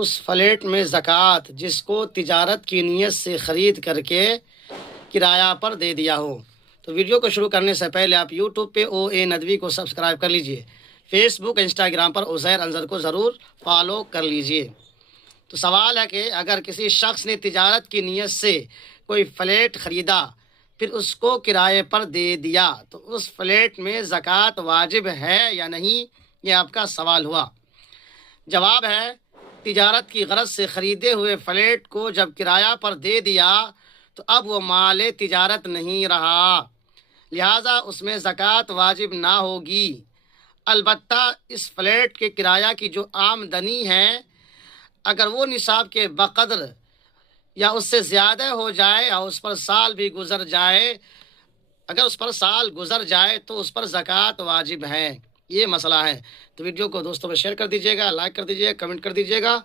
اس flat میں زکوٰۃ جس کو تجارت کی نیت سے خرید کر کے کرایہ پر دے دیا ہو۔ تو ویڈیو کو شروع کرنے سے پہلے آپ یوٹیوب پہ OA ندوی کو سبسکرائب کر لیجئے، فیس بک انسٹاگرام پر عزیر انظر کو ضرور فالو کر لیجئے۔ تو سوال ہے کہ اگر کسی شخص نے تجارت کی نیت سے کوئی فلیٹ خریدا پھر اس کو کرائے پر دے دیا تو اس فلیٹ میں زکوٰۃ واجب ہے یا نہیں، یہ آپ کا سوال ہوا۔ جواب ہے، تجارت کی غرض سے خریدے ہوئے فلیٹ کو جب کرایہ پر دے دیا تو اب وہ مال تجارت نہیں رہا، لہٰذا اس میں زکوٰۃ واجب نہ ہوگی۔ البتہ اس فلیٹ کے کرایہ کی جو آمدنی ہے اگر وہ نصاب کے بقدر یا اس سے زیادہ ہو جائے اور اس پر سال بھی گزر جائے، اگر اس پر سال گزر جائے تو اس پر زکوٰۃ واجب ہے۔ یہ مسئلہ ہے۔ تو ویڈیو کو دوستوں میں شیئر کر دیجیے گا، لائک کر دیجیے گا، کمنٹ کر دیجیے گا۔